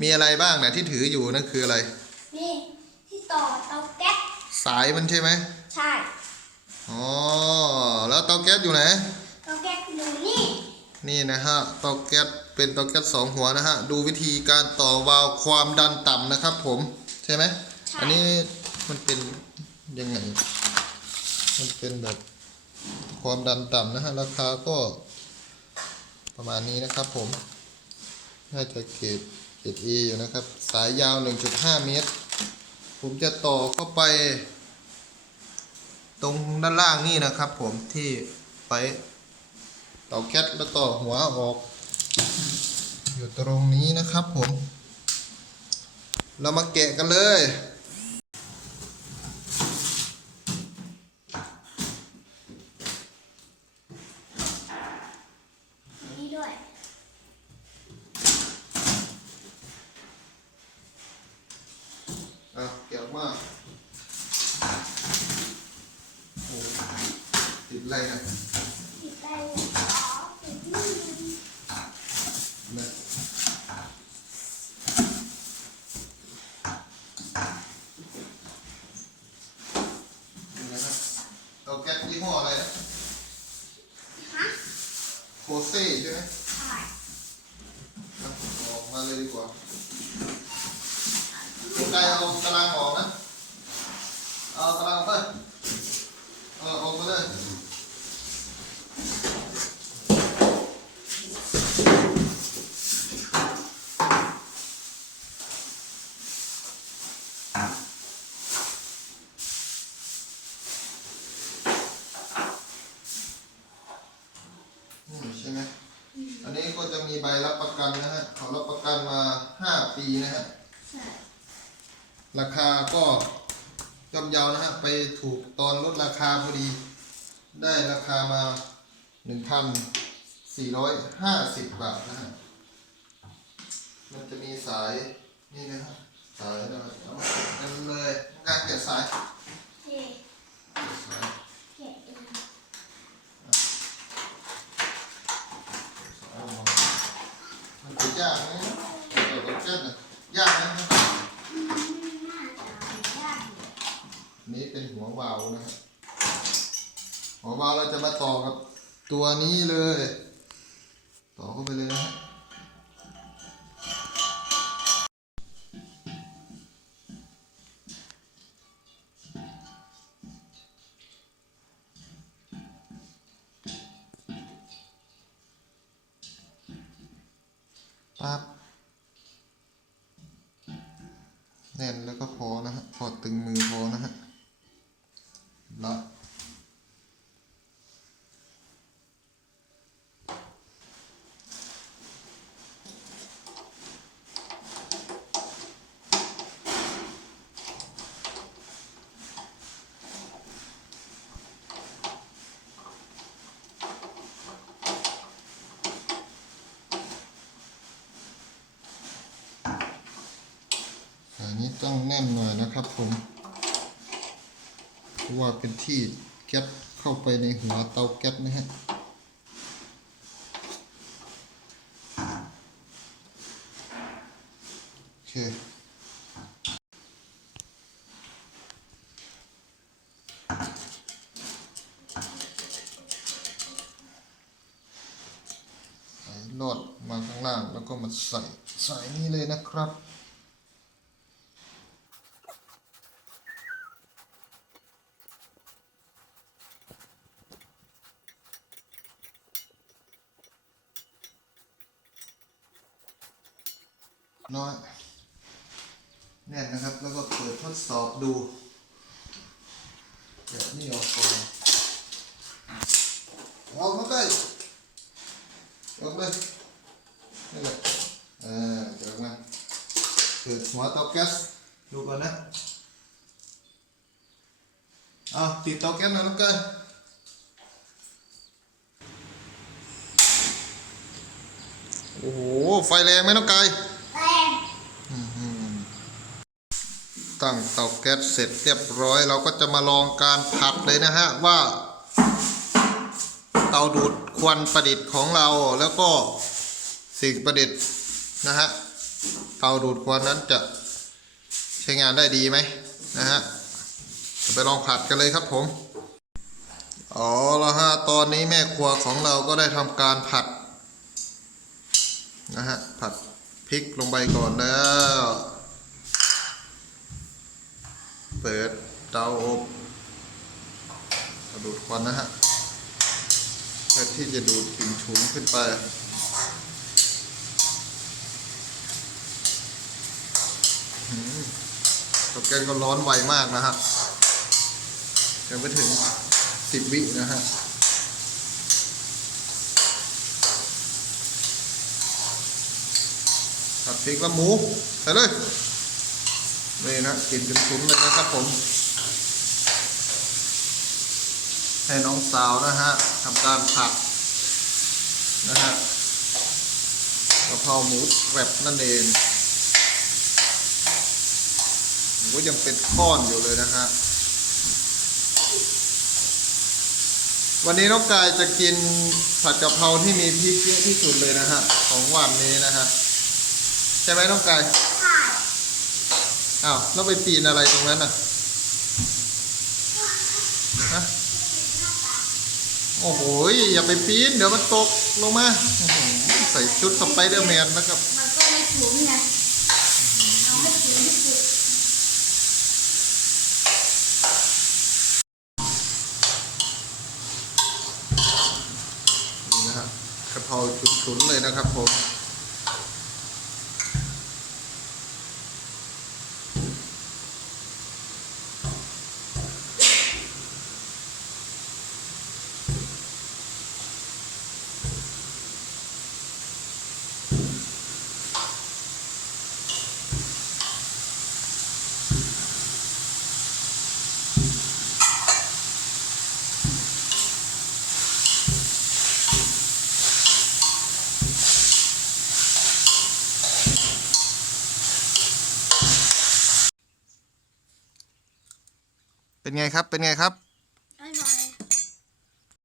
มีอะไรบ้างเนี่ยที่ถืออยู่นั่นคืออะไร นี่ที่ต่อเตาแก๊สสายมันใช่ไหมใช่อ๋อแล้วเตาแก๊สอยู่ไหนเตาแก๊สอยู่นี่นี่นะฮะเตาแก๊สเป็นเตาแก๊สสองหัวนะฮะดูวิธีการต่อวาล์วความดันต่ำนะครับ ผมใช่ไหมใช่อันนี้มันเป็นยังไง มันเป็นแบบความดันต่ำนะฮะราคาก็ประมาณนี้นะครับผม น่าจะเกร ดเกรด A อยู่นะครับ สายยาว 1.5 เมตร ผมจะต่อเข้าไป ตรงด้านล่างนี่นะครับผมที่ไปต่อแก๊สแล้วก็หัวออก อยู่ตรงนี้นะครับผม เรามาแกะกันเลย นี่ด้วย อะแกะออกมาโอ้ติดอะไรนะติดได้เลยอ๋อติดนี่เนี่ยนี่นะครับเตาแก๊สยี่ห้ออะไรนะฮะโคเซ่ใช่ไหมใช่อะเอาออกมาเลยดีกว่าคุณ กายเอาตารางออกนะ เอาตารางไปเอาออกมาเลยใช่ไหมอันนี้ก็จะมีใบรับประกันนะฮะเขารับประกันมา 5 ปีนะฮะ ใช่ ราคาก็ย่อมเยาวนะฮะไปถูกตอนลดราคาพอดี ได้ราคามา 1,450 บาทนะฮะมันจะมีสายนี่นะฮะสายนะเอามากันเลยการเก็บสายเคเก็บสายแกะเองมันจะยากไหมเดี๋ยวกับเจ้นน่ะยากไหมครับ อืมน่าจะยากอยู่ อั นี้เป็นหัววาล์วนะครับหัววาล์วเราจะมาต่อกับตัวนี้เลย ต่อเข้าไปเลยนะฮะปั๊บแน่นแล้วก็พอนะฮะพอตึงมือพอนะฮะแล้ว อั นี้ต้องแน่นหน่อยนะครับผมเพราะว่าเป็นที่แก๊สเข้าไปในหัวเตาแก๊สนะฮะโอเคใส่ลอดมาข้างล่างแล้วก็มาใส่ใส่นี่เลยนะครับ น้อยแน่นนะครับ แล้วก็เปิดทดสอบดูเดี๋ยวนี่ออกก่อนออกมาใกล้ออกเลยนี่แหละเออเดี๋ยวมาเปิดหัวเตาแก๊สดูก่อนนะเอาติดเตาแก๊สหน่อยน้องเกยโอ้โห ไฟแรงไหมน้องไก่ง ตั้งเตาแก๊สเสร็จเรียบร้อย เราก็จะมาลองการผัดเลยนะฮะว่า เตาดูดควันประดิษฐ์ของเราแล้วก็สิ่งประดิษฐ์นะฮะเตาดูดควันนั้นจะใช้งานได้ดีไหมนะฮะจะไปลองผัดกันเลยครับผมอ๋อแล้วฮะตอนนี้แม่ครัวของเราก็ได้ทำการผัดนะฮะผัดพริกลงไปก่อนแล้ว เปิดเตาอบดูดควันนะฮะเพื่อที่จะดูดกลิ่นฉุนขึ้นไปเตาแก๊สก็ร้อนไวมากนะฮะยังไม่ถึงสิบวินะฮะผัดพริกและหมู ใส่เลย นี่นะกลิ่นฉุนๆเลยนะครับผม ให้น้องสาวนะฮะทำการผัดนะฮะกะเพราหมูแรบนั่นเองหมูยังเป็นก้อนอยู่เลยนะฮะวันนี้น้องกายจะกินผัดกะเพราที่มีพริกเยอะที่สุดเลยนะฮะของวันนี้นะฮะใช่ไหมน้องกาย อ้าวแล้วไปปีนอะไรตรงนั้นน่ะฮะโอ้โหอย่าไปปีน เดี๋ยวมันตกลงมาอื้อหือใส่ชุดสไปเดอร์แมนนะครับมันก็ไม่ฉุนไงเอาให้ฉุนที่สุดนี่นะฮะกะเพราฉุนๆเลยนะครับผม เป็นไงครับ เป็นไงครับ